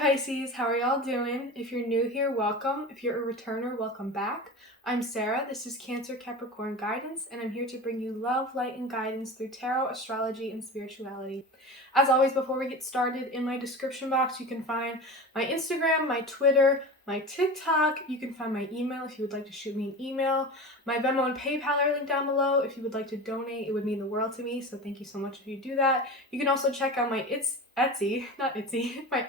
Pisces, how are y'all doing? If you're new here, welcome. If you're a returner, welcome back. I'm Sarah, this is Cancer Capricorn Guidance, and I'm here to bring you love, light, and guidance through tarot, astrology, and spirituality. As always, before we get started, in my description box you can find my Instagram, my Twitter, my TikTok. You can find my email if you would like to shoot me an email. My Venmo and PayPal are linked down below. If you would like to donate, it would mean the world to me, so thank you so much if you do that. You can also check out my my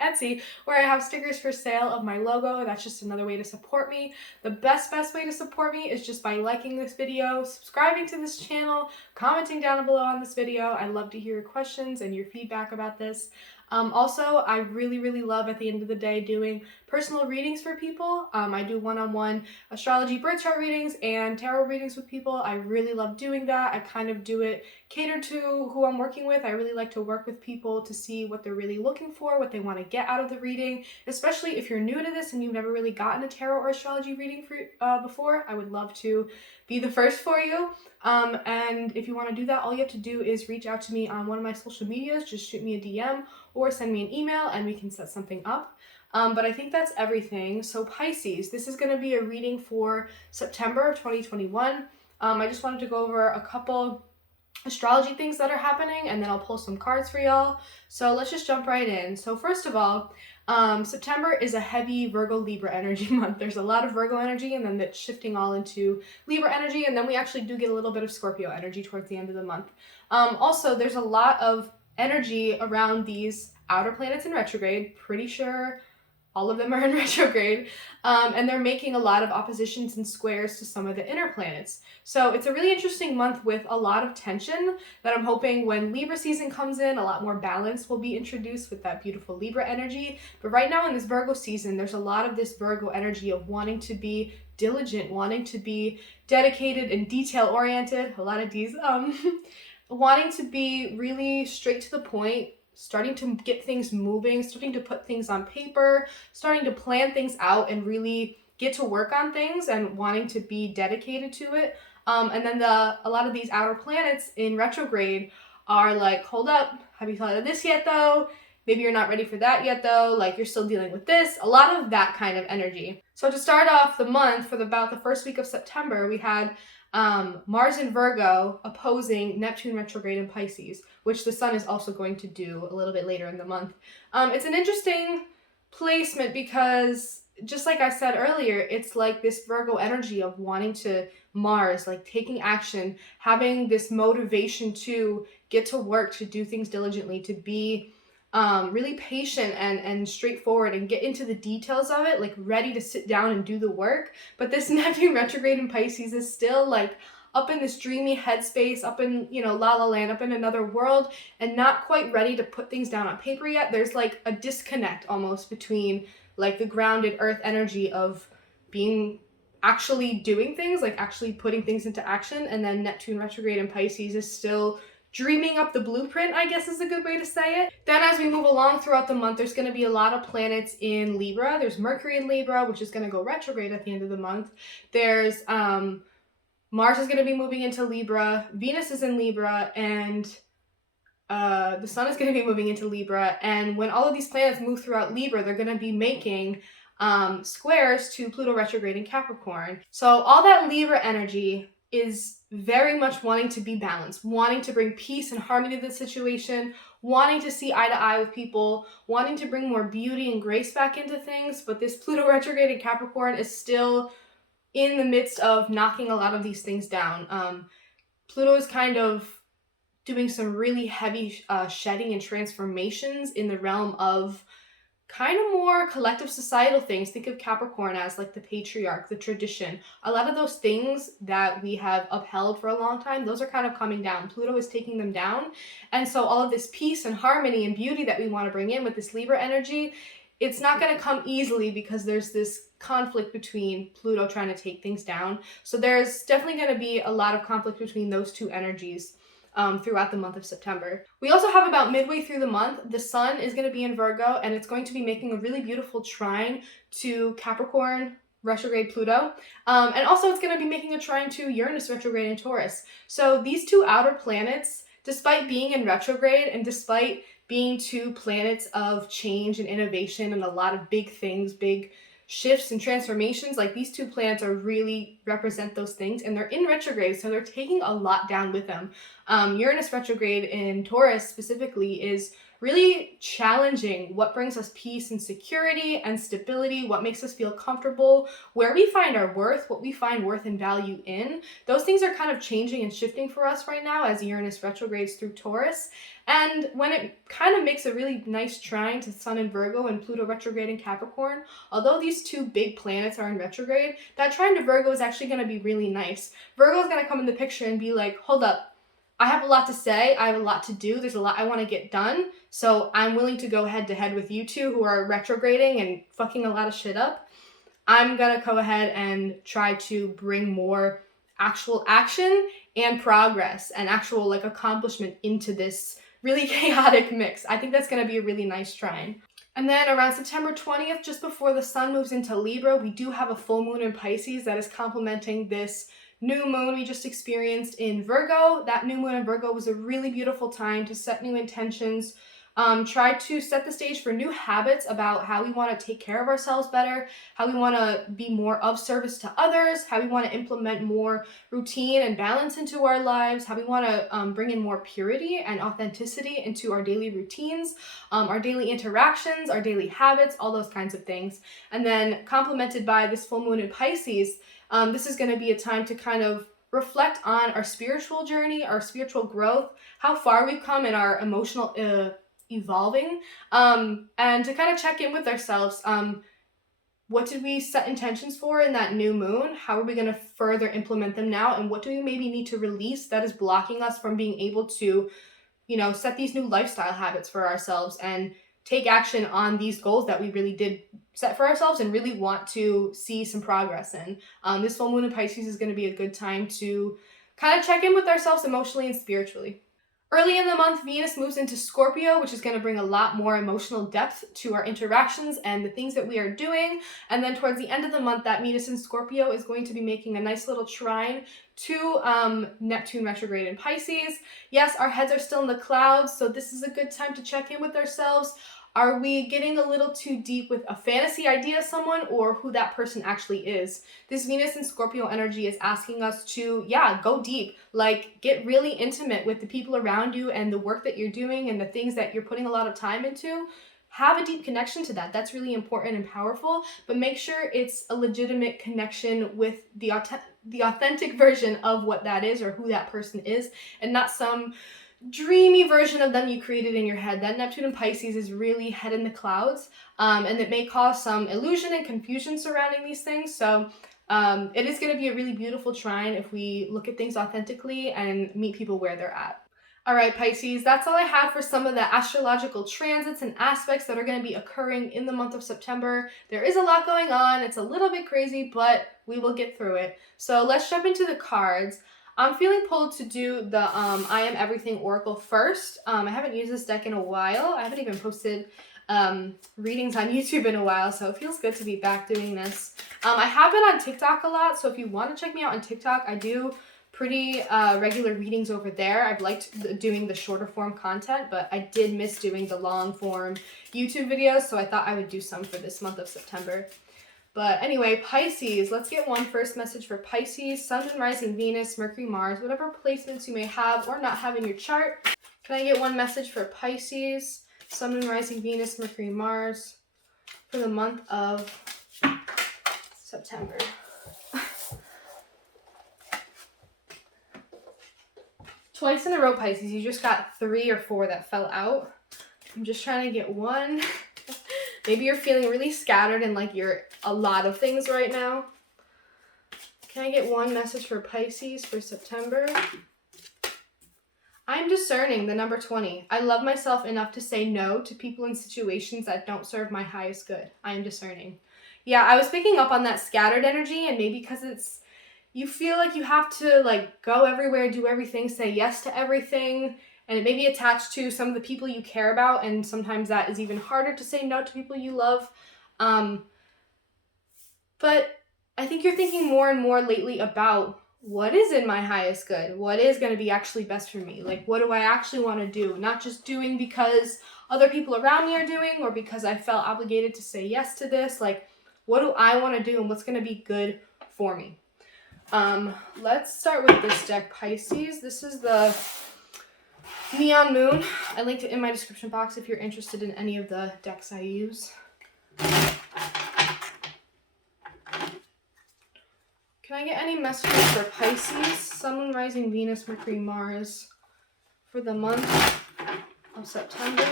Etsy, where I have stickers for sale of my logo. That's just another way to support me. The best way to support me is just by liking this video, subscribing to this channel, commenting down below on this video. I love to hear your questions and your feedback about this. Also, I really love at the end of the day doing personal readings for people. I do one-on-one astrology birth chart readings and tarot readings with people. I really love doing that. I kind of do it catered to who I'm working with. I really like to work with people to see what they're really looking for, what they want to get out of the reading, especially if you're new to this and you've never really gotten a tarot or astrology reading before. I would love to be the first for you. And if you want to do that, all you have to do is reach out to me on one of my social medias. Just shoot me a DM or send me an email and we can set something up. But I think that's everything. So Pisces, this is going to be a reading for September of 2021. I just wanted to go over a couple astrology things that are happening and then I'll pull some cards for y'all. So let's just jump right in. So first of all, September is a heavy Virgo Libra energy month. There's a lot of Virgo energy and then that's shifting all into Libra energy, and then we actually do get a little bit of Scorpio energy towards the end of the month. Also, there's a lot of energy around these outer planets in retrograde. Pretty sure all of them are in retrograde, and they're making a lot of oppositions and squares to some of the inner planets. So it's a really interesting month with a lot of tension that I'm hoping when Libra season comes in, a lot more balance will be introduced with that beautiful Libra energy. But right now in this Virgo season, there's a lot of this Virgo energy of wanting to be diligent, wanting to be dedicated and detail-oriented, a lot of D's, wanting to be really straight to the point, starting to get things moving, starting to put things on paper, starting to plan things out and really get to work on things and wanting to be dedicated to it. And then a lot of these outer planets in retrograde are like, hold up, have you thought of this yet though? Maybe you're not ready for that yet though, like you're still dealing with this. A lot of that kind of energy. So to start off the month, for about the first week of September, we had Mars in Virgo opposing Neptune retrograde in Pisces, which the sun is also going to do a little bit later in the month. It's an interesting placement because, just like I said earlier, it's like this Virgo energy of wanting to Mars, like taking action, having this motivation to get to work, to do things diligently, to be really patient and straightforward and get into the details of it, like ready to sit down and do the work. But this Neptune retrograde in Pisces is still like up in this dreamy headspace, up in, La La Land, up in another world, and not quite ready to put things down on paper yet. There's like a disconnect almost between like the grounded earth energy of being actually doing things, like actually putting things into action, and then Neptune retrograde in Pisces is still dreaming up the blueprint, I guess is a good way to say it. Then as we move along throughout the month, there's going to be a lot of planets in Libra. There's Mercury in Libra, which is going to go retrograde at the end of the month. There's Mars is going to be moving into Libra. Venus is in Libra, and the sun is going to be moving into Libra. And when all of these planets move throughout Libra, they're going to be making squares to Pluto retrograde in Capricorn. So all that Libra energy is very much wanting to be balanced, wanting to bring peace and harmony to the situation, wanting to see eye to eye with people, wanting to bring more beauty and grace back into things. But this Pluto retrograde in Capricorn is still in the midst of knocking a lot of these things down. Pluto is kind of doing some really heavy shedding and transformations in the realm of kind of more collective societal things. Think of Capricorn as like the patriarch, the tradition. A lot of those things that we have upheld for a long time, those are kind of coming down. Pluto is taking them down. And so all of this peace and harmony and beauty that we want to bring in with this Libra energy, it's not going to come easily because there's this conflict between Pluto trying to take things down. So there's definitely going to be a lot of conflict between those two energies throughout the month of September. We also have about midway through the month, the sun is going to be in Virgo, and it's going to be making a really beautiful trine to Capricorn retrograde Pluto. And also it's going to be making a trine to Uranus retrograde in Taurus. So these two outer planets, despite being in retrograde and despite being two planets of change and innovation and a lot of big things, big shifts and transformations. Like, these two planets are really represent those things, and they're in retrograde, so they're taking a lot down with them. Uranus retrograde in Taurus specifically is really challenging what brings us peace and security and stability, what makes us feel comfortable, where we find our worth, what we find worth and value in. Those things are kind of changing and shifting for us right now as Uranus retrogrades through Taurus. And when it kind of makes a really nice trine to Sun in Virgo and Pluto retrograde in Capricorn, although these two big planets are in retrograde, that trine to Virgo is actually going to be really nice. Virgo is going to come in the picture and be like, hold up, I have a lot to say, I have a lot to do, there's a lot I want to get done, so I'm willing to go head to head with you two who are retrograding and fucking a lot of shit up. I'm gonna go ahead and try to bring more actual action and progress and actual like accomplishment into this really chaotic mix. I think that's gonna be a really nice trine. And then around September 20th, just before the sun moves into Libra, we do have a full moon in Pisces that is complementing this new moon we just experienced in Virgo. That new moon in Virgo was a really beautiful time to set new intentions, try to set the stage for new habits about how we want to take care of ourselves better, how we want to be more of service to others, how we want to implement more routine and balance into our lives, how we want to bring in more purity and authenticity into our daily routines, our daily interactions, our daily habits, all those kinds of things. And then complemented by this full moon in Pisces, this is going to be a time to kind of reflect on our spiritual journey, our spiritual growth, how far we've come in our emotional evolving, and to kind of check in with ourselves. What did we set intentions for in that new moon? How are we going to further implement them now? And what do we maybe need to release that is blocking us from being able to, set these new lifestyle habits for ourselves and take action on these goals that we really did set for ourselves and really want to see some progress in. This full moon in Pisces is going to be a good time to kind of check in with ourselves emotionally and spiritually. Early in the month, Venus moves into Scorpio, which is going to bring a lot more emotional depth to our interactions and the things that we are doing. And then towards the end of the month, that Venus in Scorpio is going to be making a nice little trine to Neptune retrograde in Pisces. Yes, our heads are still in the clouds, so this is a good time to check in with ourselves. Are we getting a little too deep with a fantasy idea of someone or who that person actually is? This Venus and Scorpio energy is asking us to, go deep. Like, get really intimate with the people around you and the work that you're doing and the things that you're putting a lot of time into. Have a deep connection to that. That's really important and powerful, but make sure it's a legitimate connection with the authentic version of what that is or who that person is, and not some dreamy version of them you created in your head. That Neptune in Pisces is really head in the clouds, and it may cause some illusion and confusion surrounding these things. So it is going to be a really beautiful trine if we look at things authentically and meet people where they're at. All right, Pisces, that's all I have for some of the astrological transits and aspects that are going to be occurring in the month of September. There is a lot going on. It's a little bit crazy, but we will get through it. So let's jump into the cards. I'm feeling pulled to do the I Am Everything Oracle first. I haven't used this deck in a while. I haven't even posted readings on YouTube in a while, so it feels good to be back doing this. I have been on TikTok a lot, so if you want to check me out on TikTok, I do pretty regular readings over there. I've liked doing the shorter form content, but I did miss doing the long form YouTube videos, so I thought I would do some for this month of September. But anyway, Pisces, let's get one first message for Pisces, Sun and Rising Venus, Mercury, Mars, whatever placements you may have or not have in your chart. Can I get one message for Pisces, Sun and Rising Venus, Mercury, Mars for the month of September? Twice in a row, Pisces. You just got 3 or 4 that fell out. I'm just trying to get one. Maybe you're feeling really scattered and like you're a lot of things right now. Can I get one message for Pisces for September? I'm discerning, the number 20. I love myself enough to say no to people and situations that don't serve my highest good. I am discerning. Yeah, I was picking up on that scattered energy, and maybe because you feel like you have to like go everywhere, do everything, say yes to everything, and it may be attached to some of the people you care about, and sometimes that is even harder to say no to people you love. But I think you're thinking more and more lately about what is in my highest good? What is going to be actually best for me? Like, what do I actually want to do? Not just doing because other people around me are doing or because I felt obligated to say yes to this. Like, what do I want to do and what's going to be good for me? Let's start with this deck, Pisces. This is the Neon Moon. I linked it in my description box if you're interested in any of the decks I use. Can I get any messages for Pisces, Sun, Moon, Rising, Venus, Mercury, Mars for the month of September?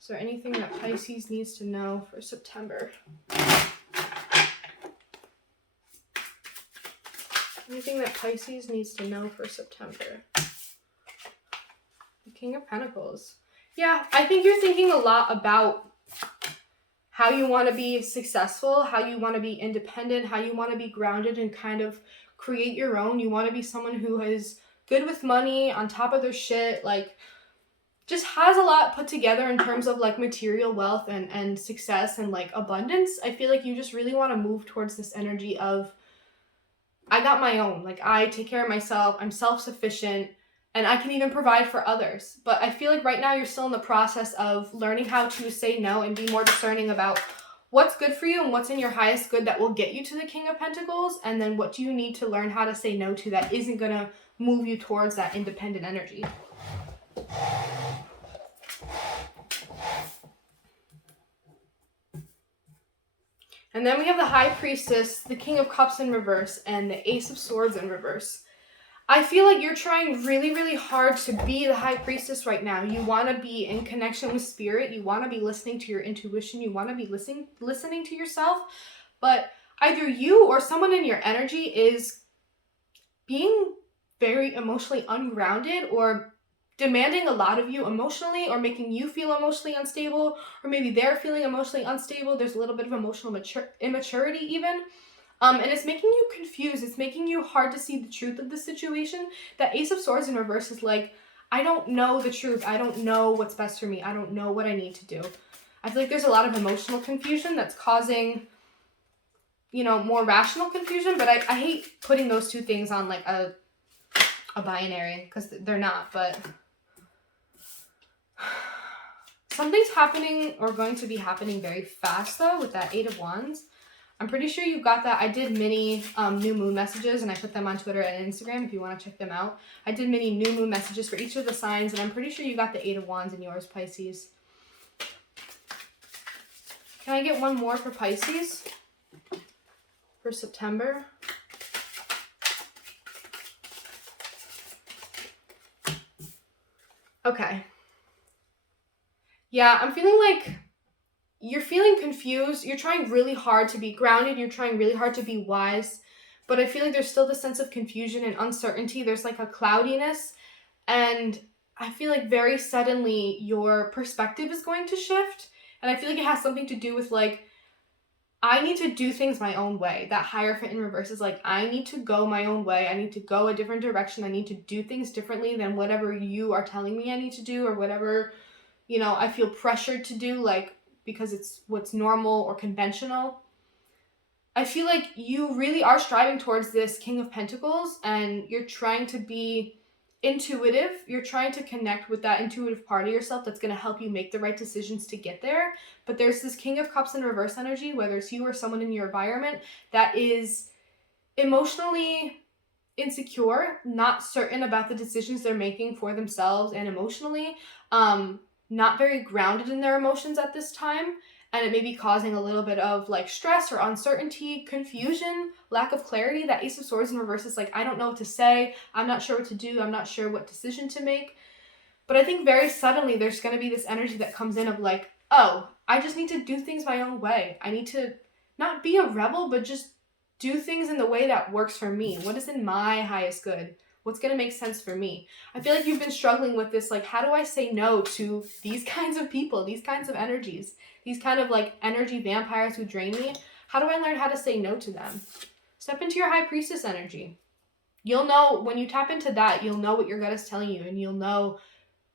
Is there anything that Pisces needs to know for September? Anything that Pisces needs to know for September? The King of Pentacles. Yeah, I think you're thinking a lot about how you want to be successful, how you want to be independent, how you want to be grounded and kind of create your own. You want to be someone who is good with money, on top of their shit, like just has a lot put together in terms of like material wealth and success and like abundance. I feel like you just really want to move towards this energy of, I got my own, like I take care of myself, I'm self-sufficient, and I can even provide for others. But I feel like right now you're still in the process of learning how to say no and be more discerning about what's good for you and what's in your highest good that will get you to the King of Pentacles, and then what do you need to learn how to say no to that isn't going to move you towards that independent energy. And then we have the High Priestess, the King of Cups in reverse, and the Ace of Swords in reverse. I feel like you're trying really, really hard to be the High Priestess right now. You want to be in connection with spirit. You want to be listening to your intuition. You want to be listening to yourself. But either you or someone in your energy is being very emotionally ungrounded or demanding a lot of you emotionally or making you feel emotionally unstable, or maybe they're feeling emotionally unstable. There's a little bit of emotional immaturity even. And it's making you confused. It's making you hard to see the truth of the situation. That Ace of Swords in reverse is like, I don't know the truth. I don't know what's best for me. I don't know what I need to do. I feel like there's a lot of emotional confusion that's causing, more rational confusion. But I hate putting those two things on like a binary because they're not. But something's happening or going to be happening very fast though with that Eight of Wands. I'm pretty sure you got that. I did mini new moon messages and I put them on Twitter and Instagram if you want to check them out. I did mini new moon messages for each of the signs, and I'm pretty sure you got the Eight of Wands in yours, Pisces. Can I get one more for Pisces for September? Okay. Yeah, I'm feeling like you're feeling confused. You're trying really hard to be grounded. You're trying really hard to be wise. But I feel like there's still this sense of confusion and uncertainty. There's like a cloudiness. And I feel like very suddenly your perspective is going to shift. And I feel like it has something to do with like, I need to do things my own way. That Hierophant in reverse is like, I need to go my own way. I need to go a different direction. I need to do things differently than whatever you are telling me I need to do, or whatever, I feel pressured to do, like, because it's what's normal or conventional. I feel like you really are striving towards this King of Pentacles, and you're trying to be intuitive. You're trying to connect with that intuitive part of yourself that's going to help you make the right decisions to get there. But there's this King of Cups in reverse energy, whether it's you or someone in your environment, that is emotionally insecure, not certain about the decisions they're making for themselves and emotionally, not very grounded in their emotions at this time, and it may be causing a little bit of like stress or uncertainty, confusion, lack of clarity. That Ace of Swords in reverse is like, I don't know what to say, I'm not sure what to do, I'm not sure what decision to make. But I think very suddenly there's going to be this energy that comes in of like, oh, I just need to do things my own way. I need to not be a rebel, but just do things in the way that works for me. What is in my highest good? What's going to make sense for me? I feel like you've been struggling with this, like, how do I say no to these kinds of people, these kinds of energies, these kind of like energy vampires who drain me? How do I learn how to say no to them? Step into your High Priestess energy. You'll know, when you tap into that, you'll know what your gut is telling you, and you'll know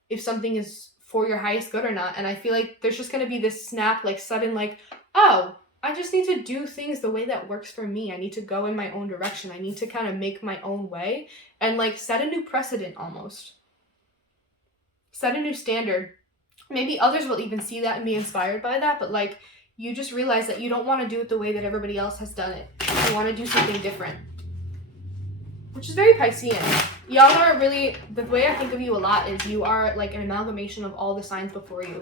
if something is for your highest good or not. And I feel like there's just going to be this snap, like sudden, like, oh, I just need to do things the way that works for me. I need to go in my own direction. I need to kind of make my own way and like set a new precedent almost. Set a new standard. Maybe others will even see that and be inspired by that, but like you just realize that you don't want to do it the way that everybody else has done it. You want to do something different. Which is very Piscean. Y'all are really, the way I think of you a lot is you are like an amalgamation of all the signs before you.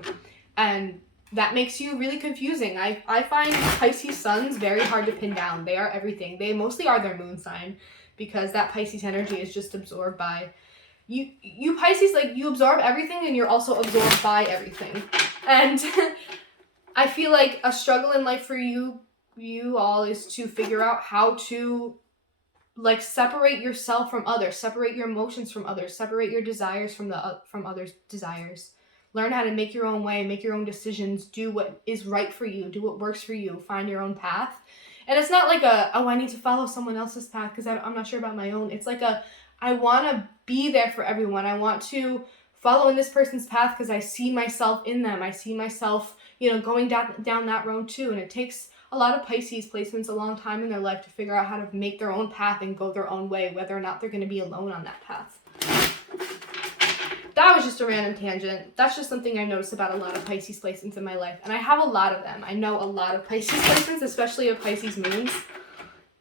And that makes you really confusing. I find Pisces suns very hard to pin down. They are everything. They mostly are their moon sign because that Pisces energy is just absorbed by you Pisces, like you absorb everything and you're also absorbed by everything. And I feel like a struggle in life for you all is to figure out how to like separate yourself from others, separate your emotions from others, separate your desires from others' desires. Learn how to make your own way, make your own decisions, do what is right for you, do what works for you, find your own path. And it's not like I need to follow someone else's path because I'm not sure about my own. It's like I want to be there for everyone. I want to follow in this person's path because I see myself in them. I see myself, going down that road too. And it takes a lot of Pisces placements a long time in their life to figure out how to make their own path and go their own way, whether or not they're going to be alone on that path. That was just a random tangent. That's just something I noticed about a lot of Pisces placements in my life. And I have a lot of them. I know a lot of Pisces placements, especially of Pisces moons.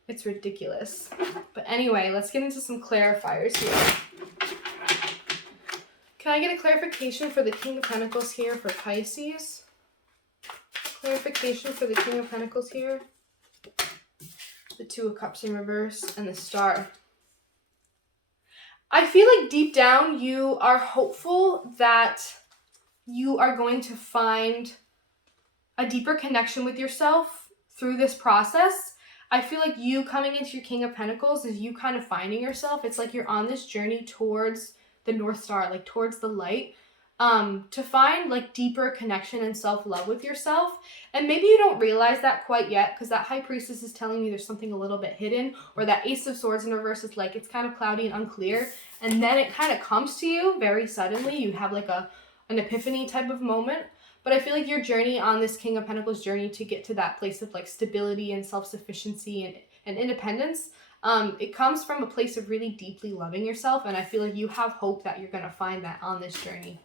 It's ridiculous. But anyway, let's get into some clarifiers here. Can I get a clarification for the King of Pentacles here for Pisces? Clarification for the King of Pentacles here. The Two of Cups in reverse and the Star. I feel like deep down you are hopeful that you are going to find a deeper connection with yourself through this process. I feel like you coming into your King of Pentacles is you kind of finding yourself. It's like you're on this journey towards the North Star, like towards the light, to find like deeper connection and self-love with yourself. And maybe you don't realize that quite yet because that High Priestess is telling me there's something a little bit hidden, or that Ace of Swords in reverse is like it's kind of cloudy and unclear. And then it kind of comes to you very suddenly. You have like an epiphany type of moment. But I feel like your journey on this King of Pentacles journey to get to that place of like stability and self-sufficiency and independence, it comes from a place of really deeply loving yourself. And I feel like you have hope that you're going to find that on this journey.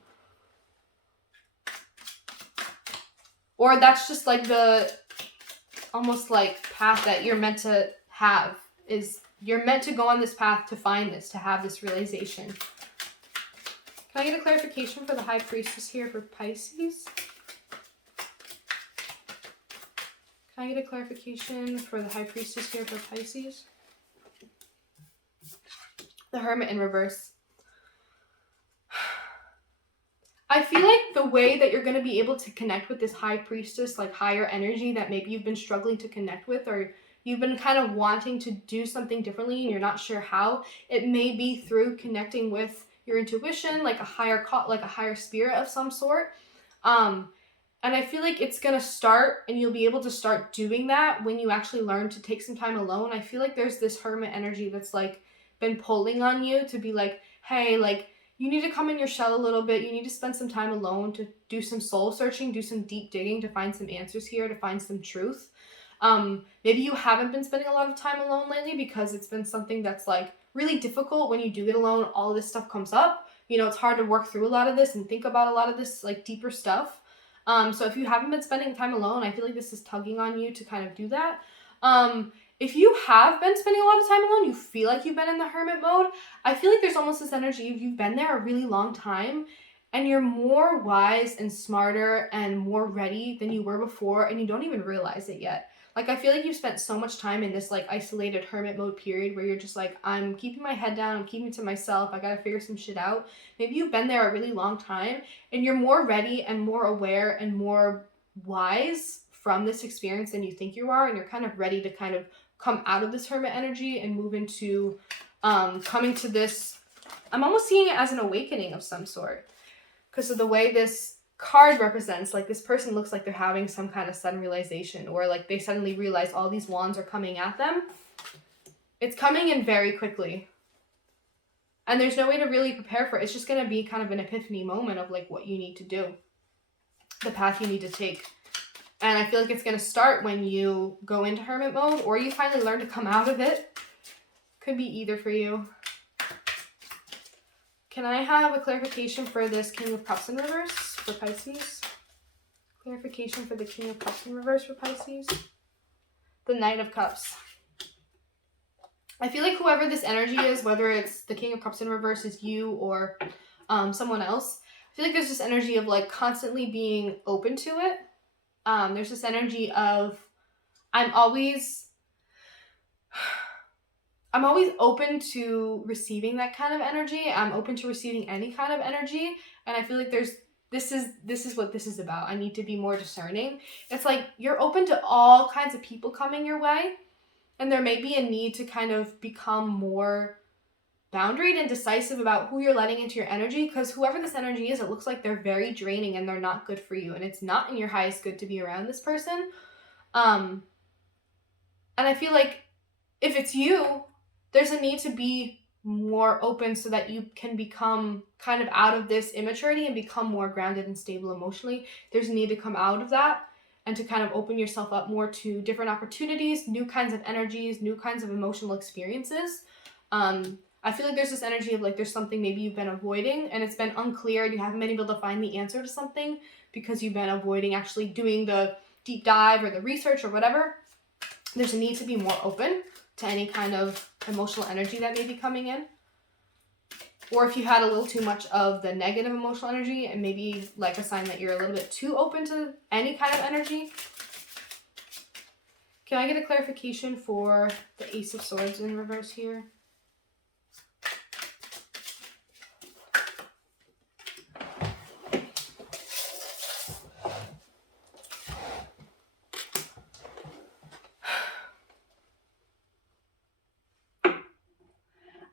Or that's just like the almost like path that you're meant to have, is you're meant to go on this path to find this, to have this realization. Can I get a clarification for the High Priestess here for Pisces? Can I get a clarification for the High Priestess here for Pisces? The Hermit in reverse. I feel like the way that you're going to be able to connect with this High Priestess, like higher energy that maybe you've been struggling to connect with, or you've been kind of wanting to do something differently and you're not sure how, it may be through connecting with your intuition, like a higher spirit of some sort. And I feel like it's going to start, and you'll be able to start doing that when you actually learn to take some time alone. I feel like there's this Hermit energy that's like been pulling on you to be like, hey, like, you need to come in your shell a little bit. You need to spend some time alone to do some soul searching, do some deep digging to find some answers here, to find some truth. Maybe you haven't been spending a lot of time alone lately because it's been something that's like really difficult. When you do get alone, all of this stuff comes up. It's hard to work through a lot of this and think about a lot of this like deeper stuff. So if you haven't been spending time alone, I feel like this is tugging on you to kind of do that. If you have been spending a lot of time alone, you feel like you've been in the hermit mode, I feel like there's almost this energy of you've been there a really long time and you're more wise and smarter and more ready than you were before, and you don't even realize it yet. Like, I feel like you've spent so much time in this like isolated hermit mode period where you're just like, I'm keeping my head down, I'm keeping it to myself, I gotta figure some shit out. Maybe you've been there a really long time and you're more ready and more aware and more wise from this experience than you think you are, and you're kind of ready to kind of come out of this hermit energy and move into coming to this, I'm almost seeing it as an awakening of some sort because of the way this card represents, like this person looks like they're having some kind of sudden realization, or like they suddenly realize all these wands are coming at them. It's coming in very quickly and there's no way to really prepare for it. It's just going to be kind of an epiphany moment of like what you need to do, the path you need to take. And I feel like it's going to start when you go into hermit mode or you finally learn to come out of it. Could be either for you. Can I have a clarification for this King of Cups in reverse for Pisces? Clarification for the King of Cups in reverse for Pisces. The Knight of Cups. I feel like whoever this energy is, whether it's the King of Cups in reverse is you or someone else, I feel like there's this energy of like constantly being open to it. There's this energy of I'm always open to receiving that kind of energy. I'm open to receiving any kind of energy. And I feel like this is what this is about. I need to be more discerning. It's like you're open to all kinds of people coming your way. And there may be a need to kind of become more boundaried and decisive about who you're letting into your energy. Because whoever this energy is, it looks like they're very draining and they're not good for you. And it's not in your highest good to be around this person. And I feel like if it's you, there's a need to be more open so that you can become kind of out of this immaturity and become more grounded and stable emotionally. There's a need to come out of that and to kind of open yourself up more to different opportunities, new kinds of energies, new kinds of emotional experiences. I feel like there's this energy of like there's something maybe you've been avoiding and it's been unclear and you haven't been able to find the answer to something because you've been avoiding actually doing the deep dive or the research or whatever. There's a need to be more open to any kind of emotional energy that may be coming in. Or if you had a little too much of the negative emotional energy and maybe like a sign that you're a little bit too open to any kind of energy. Can I get a clarification for the Ace of Swords in reverse here?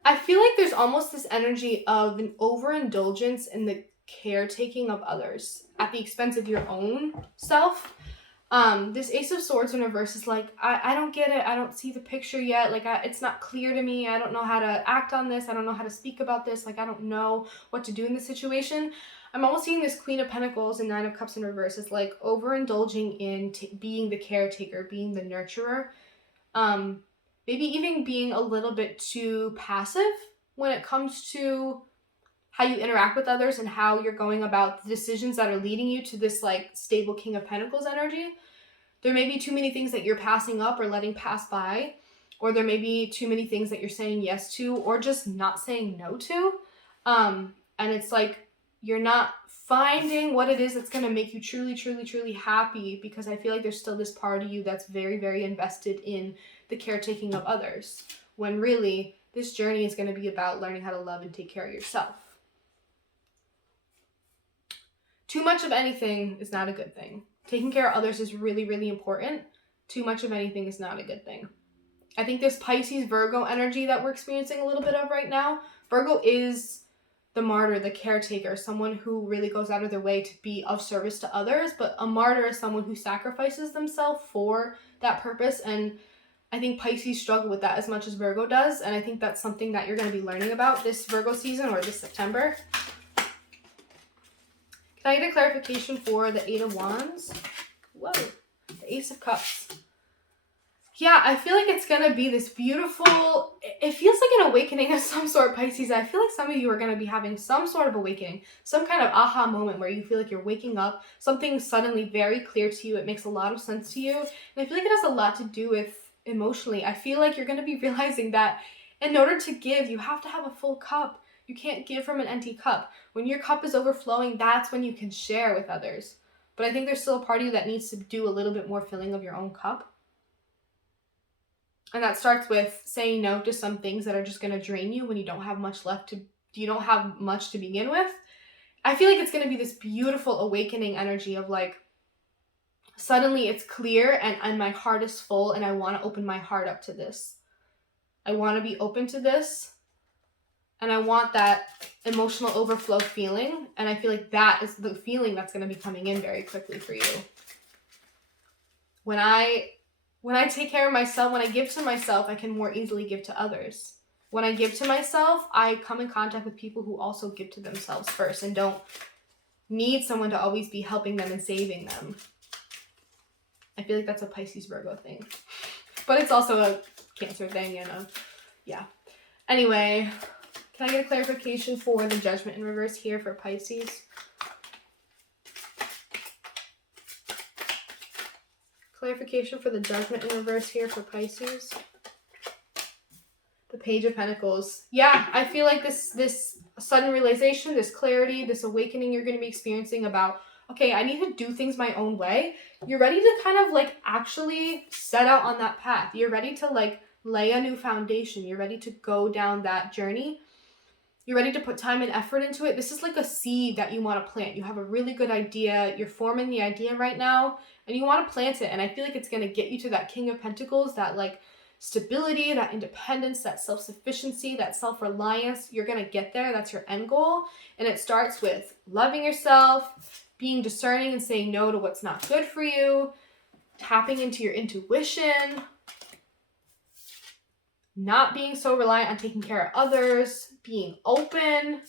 I feel like there's almost this energy of an overindulgence in the caretaking of others at the expense of your own self. This Ace of Swords in reverse is like, I don't get it. I don't see the picture yet. Like, it's not clear to me. I don't know how to act on this. I don't know how to speak about this. Like, I don't know what to do in this situation. I'm almost seeing this Queen of Pentacles and Nine of Cups in reverse is like overindulging in being the caretaker, being the nurturer. Maybe even being a little bit too passive when it comes to how you interact with others and how you're going about the decisions that are leading you to this like stable King of Pentacles energy. There may be too many things that you're passing up or letting pass by, or there may be too many things that you're saying yes to or just not saying no to. And it's like you're not finding what it is that's going to make you truly, truly, truly happy, because I feel like there's still this part of you that's very, very invested in the caretaking of others, when really this journey is going to be about learning how to love and take care of yourself. Too much of anything is not a good thing. Taking care of others is really, really important. Too much of anything is not a good thing. I think this Pisces Virgo energy that we're experiencing a little bit of right now, Virgo is the martyr, the caretaker, someone who really goes out of their way to be of service to others, but a martyr is someone who sacrifices themselves for that purpose. And I think Pisces struggle with that as much as Virgo does, and I think that's something that you're going to be learning about this Virgo season or this September. Can I get a clarification for the Eight of Wands? Whoa, the Ace of Cups. Yeah, I feel like it's going to be this beautiful, it feels like an awakening of some sort, Pisces. I feel like some of you are going to be having some sort of awakening, some kind of aha moment where you feel like you're waking up, something suddenly very clear to you, it makes a lot of sense to you, and I feel like it has a lot to do with emotionally. I feel like you're going to be realizing that in order to give, you have to have a full cup. You can't give from an empty cup. When your cup is overflowing, that's when you can share with others. But I think there's still a part of you that needs to do a little bit more filling of your own cup. And that starts with saying no to some things that are just going to drain you when you don't have much you don't have much to begin with. I feel like it's going to be this beautiful awakening energy of like, suddenly it's clear and my heart is full and I want to open my heart up to this. I want to be open to this. And I want that emotional overflow feeling. And I feel like that is the feeling that's going to be coming in very quickly for you. When I take care of myself, when I give to myself, I can more easily give to others. When I give to myself, I come in contact with people who also give to themselves first and don't need someone to always be helping them and saving them. I feel like that's a Pisces Virgo thing. But it's also a Cancer thing and yeah. Anyway, can I get a clarification for the Judgment in reverse here for Pisces? Clarification for the Judgment in reverse here for Pisces. The Page of Pentacles. Yeah, I feel like this sudden realization, this clarity, this awakening you're going to be experiencing about, okay, I need to do things my own way. You're ready to kind of like actually set out on that path. You're ready to like lay a new foundation. You're ready to go down that journey. You're ready to put time and effort into it. This is like a seed that you want to plant. You have a really good idea. You're forming the idea right now and you want to plant it. And I feel like it's going to get you to that King of Pentacles, that like stability, that independence, that self-sufficiency, that self-reliance. You're going to get there. That's your end goal. And it starts with loving yourself, being discerning and saying no to what's not good for you, tapping into your intuition, not being so reliant on taking care of others, being open,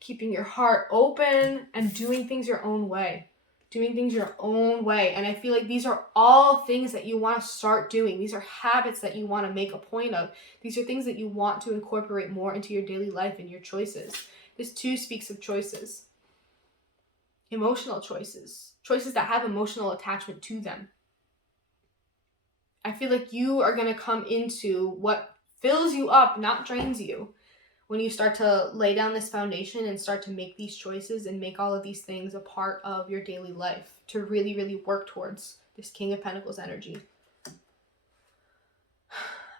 keeping your heart open, and doing things your own way. Doing things your own way. And I feel like these are all things that you want to start doing. These are habits that you want to make a point of. These are things that you want to incorporate more into your daily life and your choices. This too speaks of choices. Emotional choices. Choices that have emotional attachment to them. I feel like you are going to come into what fills you up, not drains you, when you start to lay down this foundation and start to make these choices and make all of these things a part of your daily life to really, really work towards this King of Pentacles energy.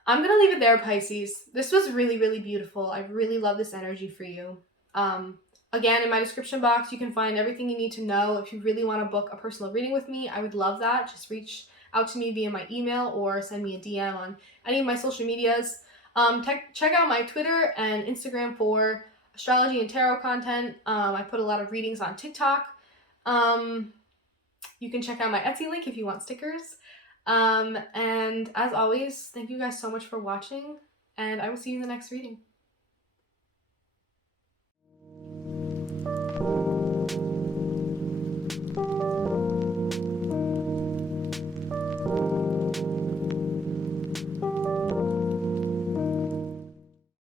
I'm going to leave it there, Pisces. This was really, really beautiful. I really love this energy for you. Again, in my description box, you can find everything you need to know. If you really want to book a personal reading with me, I would love that. Just reach out to me via my email or send me a DM on any of my social medias. Check out my Twitter and Instagram for astrology and tarot content. I put a lot of readings on TikTok. You can check out my Etsy link if you want stickers. And as always, thank you guys so much for watching, and I will see you in the next reading.